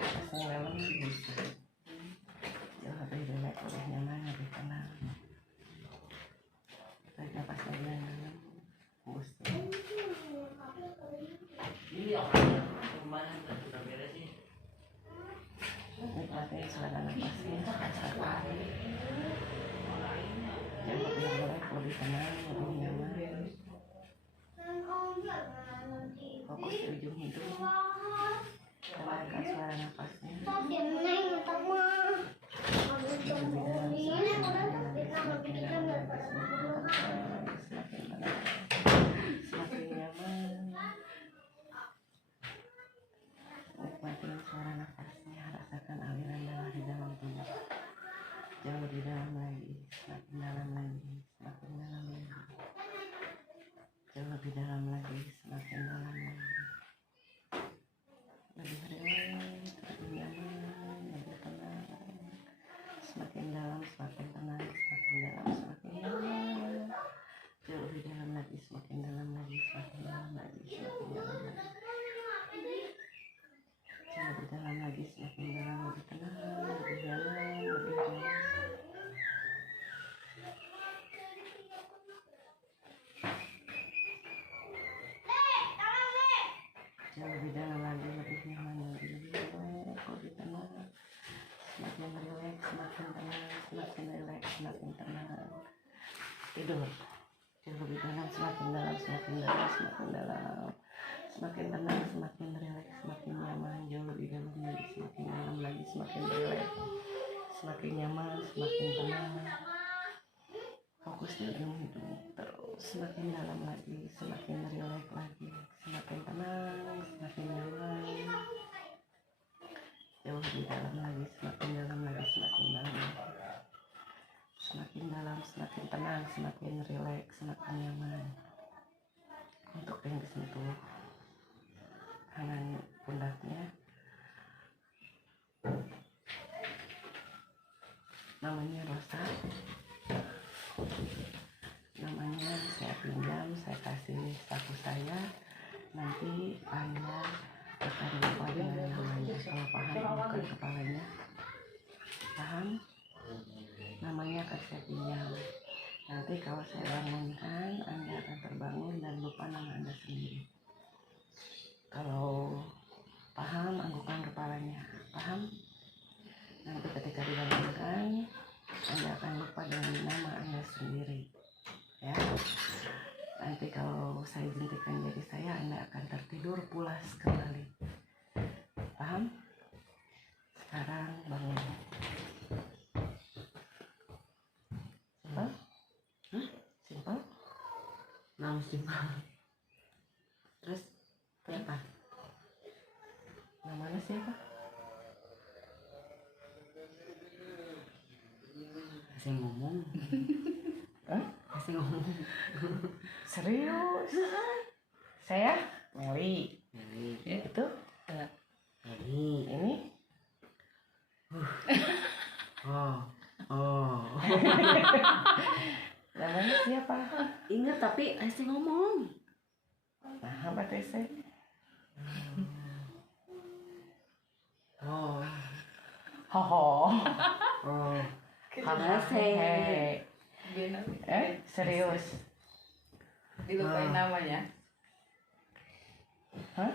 Pas yang dalam bisa jauh lebih rileks, lebih nyaman, lebih tenang. Tarik nafas lagi yang dalam, hembuskan. Nikmatin selera nafasnya, rasakan. Jauh lebih rileks, lebih tenang, lebih nyaman. Fokus di ujung hidung. Dengarkan suara nafasnya. Semakin nyaman. Nikmatin suara nafasnya, rasakan aliran darah di dalam tubuh. Jauh lebih dalam lagi, semakin dalam lagi, semakin dalam lagi. Jauh lebih dalam lagi, semakin dalam lagi. Lebih rileks, lebih nyaman, lebih tenang. Semakin dalam, semakin tenang, semakin dalam, semakin nyaman. Jauh lebih dalam lagi, semakin dalam lagi, semakin dalam lagi, semakin dalam lagi. Jauh lebih dalam lagi, semakin dalam, lebih tenang, lebih nyaman, lebih rileks. Jauh lebih dalam lagi, lebih nyaman lagi, lebih rileks, lebih tenang. Semakin rileks, semakin tenang, semakin rileks, semakin tenang. Tidur. Jauh lebih dalam, semakin dalam, semakin dalam, semakin dalam. Semakin tenang, semakin rileks, semakin nyaman. Jauh lebih dalam lagi, semakin dalam lagi, semakin rileks, semakin nyaman, semakin tenang. Fokus di ujung hidung terus, semakin dalam lagi, semakin rileks lagi, semakin tenang, semakin nyaman. Jauh lebih dalam lagi, semakin dalam lagi, semakin dalam lagi. Semakin dalam, semakin tenang, semakin rileks, semakin nyaman. Untuk yang disentuh tangan pundaknya, namanya Rosa. Namanya saya pinjam, saya kasih status saya. Nanti Anda akan lupa dengan namanya. Kalau paham, bukan kepalanya. Paham? Namanya akan saya pinjam. Nanti kalau saya bangunkan, Anda akan terbangun dan lupa nama Anda sendiri. Kalau paham, anggukan kepalanya. Paham? Nanti ketika dibangunkan, Anda akan lupa dengan nama Anda sendiri. Ya. Nanti kalau saya jentikan jari saya, Anda akan tertidur pulas kembali. Paham? Sekarang bangun. Simpel? Simpel? Nah, simpel. Terus siapa? Namanya siapa? Kasih ngomong. Hah? Kasih ngomong. Serius? Saya Meli. Meli. Itu? Meli. Ini? Oh. Namanya siapa? Ingat tapi kasih ngomong. Nah, apa tese? Oh. Hoho. Hese. Serius? Dilupain namanya. Hah?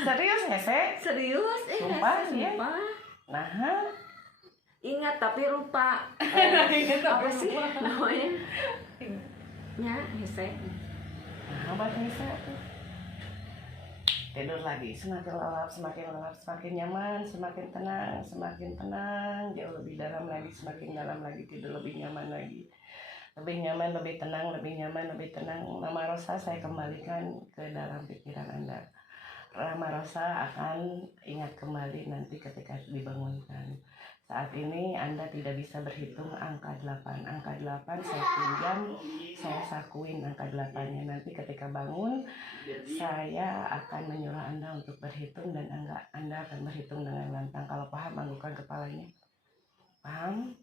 Serius Hese? Serius? Sumpah, Hese, ya? sumpah. Nah, Ingat tapi lupa. Apa sih namanya? Ya, Hese. nah apa Hese tuh? Tidur lagi, semakin lelap, semakin nyaman, semakin tenang, jauh lebih dalam lagi, semakin dalam lagi, tidur lebih nyaman lagi. Lebih nyaman, lebih tenang, lebih nyaman, lebih tenang. Nama Rosa saya kembalikan ke dalam pikiran Anda. Nama Rosa akan ingat kembali nanti ketika dibangunkan. Saat ini Anda tidak bisa berhitung angka 8. Angka 8 saya pinjam, saya sakuin angka 8-nya. Nanti ketika bangun, saya akan menyuruh Anda untuk berhitung dan Anda akan berhitung dengan lantang. Kalau paham, anggukan kepalanya. Paham?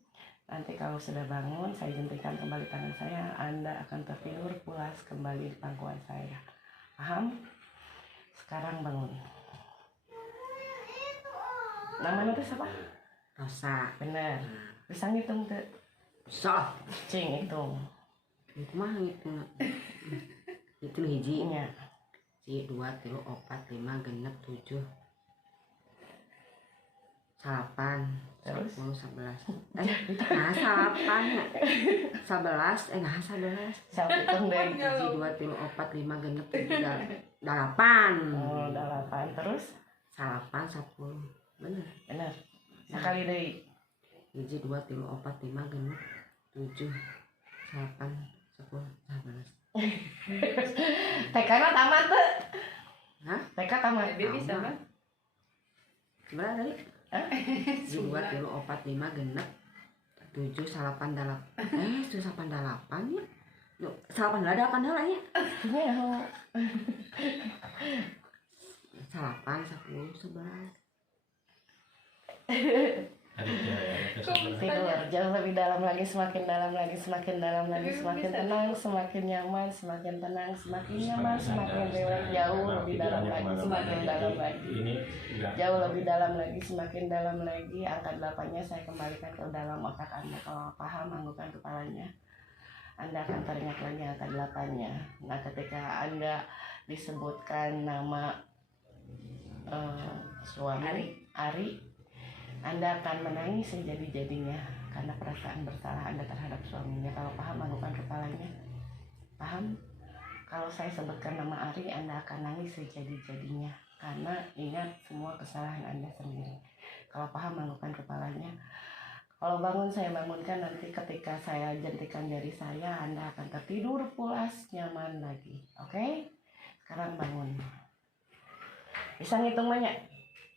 Nanti kalau sudah bangun, saya jentikan kembali tangan saya, Anda akan tertidur pulas kembali di pangkuan saya. Paham? Sekarang bangun. Namanya tuh siapa? Rosa. Bener. Bisa ngitung tuh? Bisa. Cing hitung. Itu mah ngitung. Itu hiji. Iya. 2, 3, 4, 5, 6, 7, 8, Terus? 10, 11. Nah 8 ya. 11, nah 11. Siapa hitung deh? 1, 2, 3, 4, 5, 6, 7, 8. Oh, udah 8. Terus? 8, 10. Bener. Bener. Sekali deh. 1, 2, 3, 4, 5, 6, 7, 8, 10, 11. TK na tamat tuh. Hah? TK tamat. Baby bisa kan? Berapa tadi? 1, 2, 3, 4, 5, 6, 7, 8, 8. 8 ya? Yuk, 8 lah, 8 lah ya. Iya. 8, 10, 11. Tidur jauh lebih dalam lagi, semakin dalam lagi, semakin dalam lagi, semakin tenang, semakin nyaman, semakin tenang, semakin nyaman, semakin rileks, jauh lebih dalam lagi, semakin dalam lagi, jauh lebih dalam lagi, semakin dalam lagi. Angka 8-nya saya kembalikan ke dalam otak Anda. Kalau paham, anggukan kepalanya, Anda akan teringat lagi angka 8-nya. Nah, ketika Anda disebutkan nama suami Ari, Anda akan menangis sejadi-jadinya karena perasaan bersalah Anda terhadap suaminya. Kalau paham, anggukan kepalanya. Paham? Kalau saya sebutkan nama Ari, Anda akan nangis sejadi-jadinya karena ingat semua kesalahan Anda sendiri. Kalau paham, anggukan kepalanya. Kalau bangun, saya bangunkan. Nanti ketika saya jentikan jari saya, Anda akan tertidur pulas, nyaman lagi. Oke? Sekarang bangun. Bisa ngitung banyak?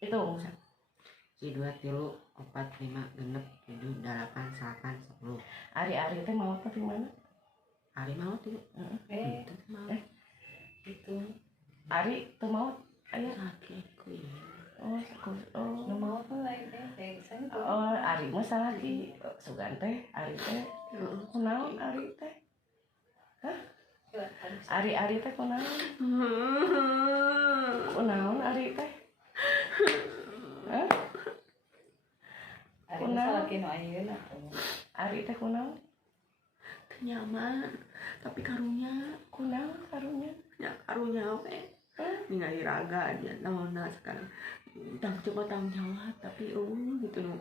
Hitung. 1, 2, 3, 4, 5, 6, 7, 8, 9, 10. Ari teh mau tapi mana? Ari mau tuh. Itu mau. Itu. Ari tuh mau? Ayo. Kakekku ya. Nu mau tuh lain deh. Saya tuh. Oh, Ari mah salaki. Sugan teh, Ari teh. Kunaon Ari teh? Hah? Ari teh kunaon? Kunaon Ari teh? Hah? Ari salah kino ayeuna. Ari teh kunaon? Nyaman, tapi karunya Kunaon karunya? ya karunya we. Ningali raga aja naonna sekarang. Coba tanggung jawab tapi gitu nu.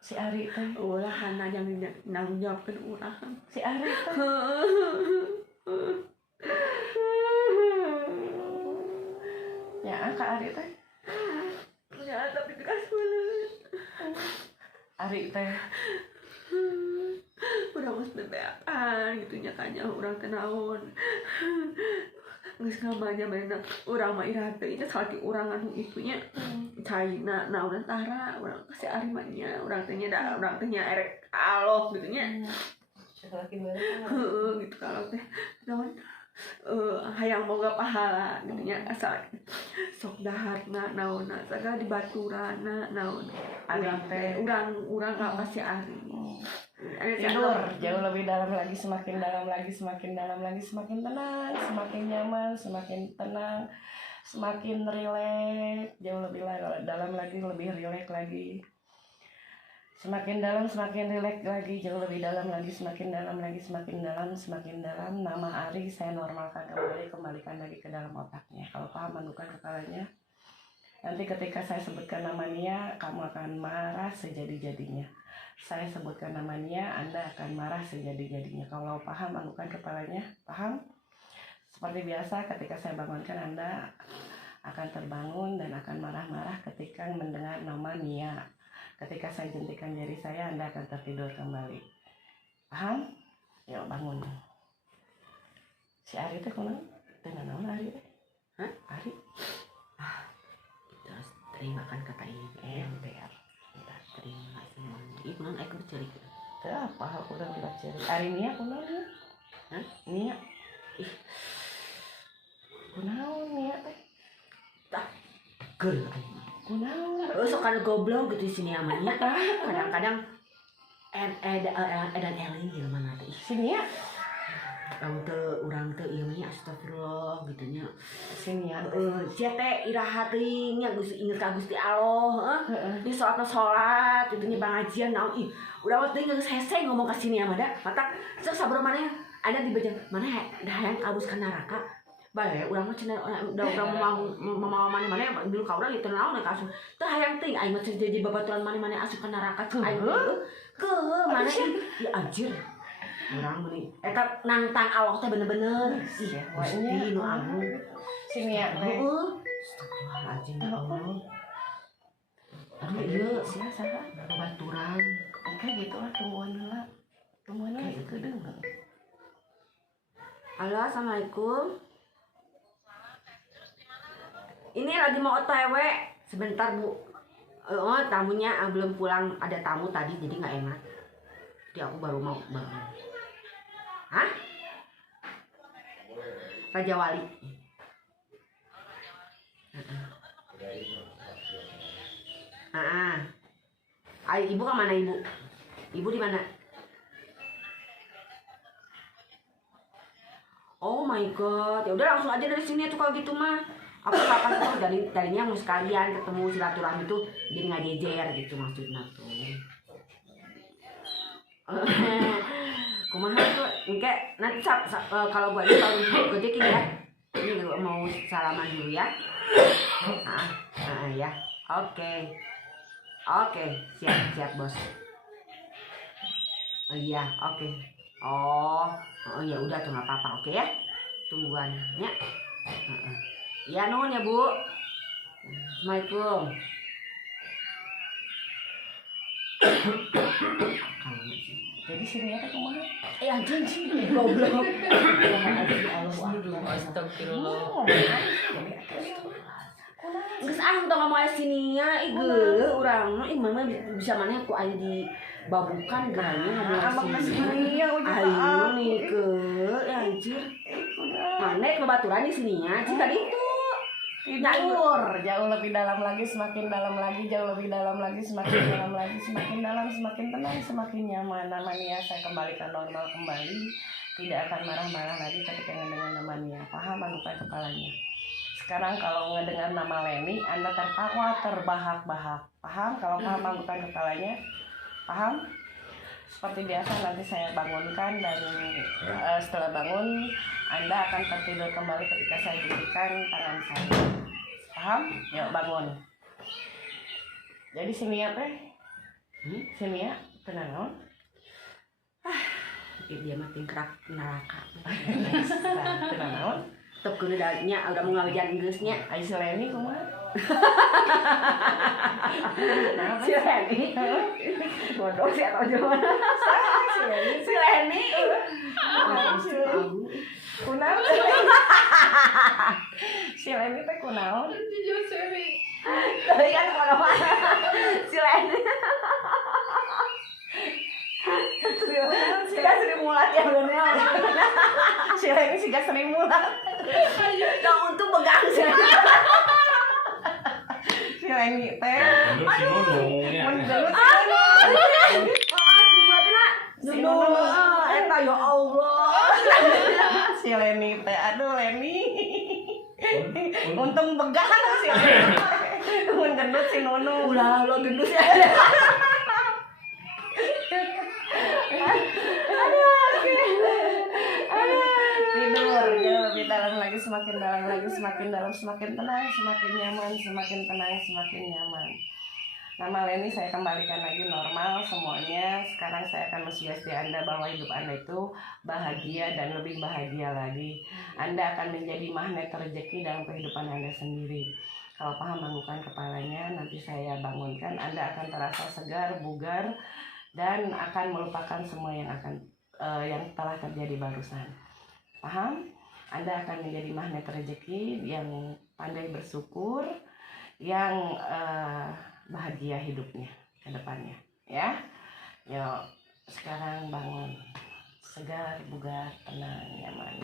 Si Ari teh. Ulah hana yang nanggung jawabkeun urang. Si Ari teh. Ya, Kak Ari teh. Ya, tapi keras banget. Ari teh. Urang geus bebeakan gitu nya kanya urang teh naon. Geus ngamanya mana urang mah iraha teh nya salaki urang anu itu nya. Caina naon tara urang si Ari mah nya urang teh nya da urang teh nya erek aloh gitu nya. Salaki bener. Heeh gitu kalau teh naon hayang boga pahala gitu nya asal sok daharna naonna saga di baturana naon urang ka si Ari. Tidur jauh lebih dalam lagi, semakin dalam lagi, semakin dalam lagi, semakin tenang, semakin nyaman, semakin tenang, semakin rileks, jauh lebih dalam lagi, lebih rileks lagi, semakin dalam, semakin rileks lagi, jauh lebih dalam lagi, semakin dalam lagi, semakin dalam, semakin dalam. Nama Ari saya normalkan kembali, kembalikan lagi ke dalam otaknya. Kalau paham, anggukan kepalanya. Nanti ketika saya sebutkan nama Nia, kamu akan marah sejadi-jadinya. Saya sebutkan nama Nia, Anda akan marah sejadi-jadinya. Kalau paham, anggukan kepalanya. Paham? Seperti biasa, ketika saya bangunkan, Anda akan terbangun dan akan marah-marah ketika mendengar nama Nia. Ketika saya jentikan jari saya, Anda akan tertidur kembali. Paham? Yuk bangun. Si Ari teh kunaon? Dengan nama Ari teh? Hah? Ari? Kita harus terimakan kata ini. Ember. Terima semua. Ih, kunaon aya keur cerik. Teu apa aku udah bilang ceri. Ari Nia kunaon ya? Hah? Nia. Ih. Kunaon Nia teh? Tak geul aing. Kunaon? Sok kana goblok gitu di sini amannya. Kadang-kadang edan eling jelema teh. Sini ya. Urang teh ieu mah astagfirullah gitu nya. Sini ya. Sia teh iraha teuing nya geus inget ka Gusti Allah, Di salat gitu nya pengajian naon ih. Urang teh geus hese ngomong ka sini mah da. Matak sok sabar maneh ada di bejang mana dah hayang kabus ka neraka. Bae urang mah cenah urang mau maneh-maneh dulu ka urang ieu teh naon ka asup. Teu hayang teuing aing mah jadi babaturan maneh-maneh asup ka neraka cek aing. Keueuh maneh ya anjir. Urang meni eta nantang Allah teh bener-bener ih Gusti nu agung. Sini ya. Heeh. Astagfirullahaladzim ya Allah. Aduh ieu Sia saha? babaturan. Oke gitu lah tungguan heula. Tungguan heula kedeung. Halo, assalamualaikum. Ini lagi mau OTW sebentar Bu. Oh tamunya belum pulang, ada tamu tadi jadi nggak enak. Jadi aku baru mau bangun. Hah? Raja Wali. Ayo ibu ke mana ibu? Ibu di mana? Oh my god, ya udah langsung aja dari sini tuh kalau gitu mah. Aku kapan tuh darinya mau sekalian ketemu silaturahmi tuh jadi nggak jejer gitu maksudnya tuh. Kumaha tuh, engke nanti kalau gua kalau gojek ini ya, ini mau salaman dulu ya. Ya, oke, siap bos. Oh iya, oke. Oh ya udah tuh nggak apa-apa, oke ya. Tungguan ya. Ya nuhun ya Bu. Assalamualaikum. Jadi sini ya kumaha? Anjing goblok. Astagfirullah. Geus aing tong ngomong sini nya ih geuleuh urang ih mama bisa maneh ku aing dibabukan geranya ngomong sini. Aing mikeun anjir. Maneh babaturan di sini nya cik tadi itu. Tidur jauh lebih dalam lagi, semakin dalam lagi, jauh lebih dalam lagi, semakin dalam lagi, semakin dalam, semakin tenang, semakin nyaman. Namanya saya kembalikan normal kembali, tidak akan marah-marah lagi ketika mendengar namanya. Paham anggukan kepalanya. Sekarang kalau mendengar nama Leni, Anda tertawa terbahak-bahak. Paham? Kalau paham anggukan kepalanya, paham? Seperti biasa nanti saya bangunkan dan setelah bangun Anda akan tertidur kembali ketika saya berikan tangan saya. Paham? Yuk bangun. Jadi sini ya teh. Sini ya, tenang non. Dia mah tingkrak neraka. Tenang non. Tep keudanya udah mau ngawijan geusnya. Ai Leni kumaha? Si Leni. Bodoh sih atau gimana? Si Leni. Kunaon? Si Leni teh kunaon? Tapi kan kemana-mana. Si Leni. Siga Sri Mulat ya bener. Si Leni siga Sri Mulat. Nah untuk pegang si Leni. Si Leni teh. Menurut si Nono ya. Menurut Si Mulatna. Si Nono. Eta ya Allah. Si Leni teh, aduh Leni. Untung pegang si Leni. Mun gendut si Nono. Ulah lo gendut ya. Tidur jauh lebih dalam lagi, semakin dalam lagi, semakin dalam, semakin tenang, semakin nyaman, semakin tenang, semakin nyaman. Nama Leni saya kembalikan lagi normal semuanya. Sekarang saya akan mensugesti Anda bahwa hidup Anda itu bahagia dan lebih bahagia lagi. Anda akan menjadi magnet rezeki dalam kehidupan Anda sendiri. Kalau paham anggukan kepalanya, nanti saya bangunkan. Anda akan terasa segar, bugar, dan akan melupakan semua yang telah terjadi barusan. Paham? Anda akan menjadi magnet rezeki yang pandai bersyukur, yang bahagia hidupnya ke depannya, ya. Yuk, sekarang bangun, segar, bugar, tenang, nyaman.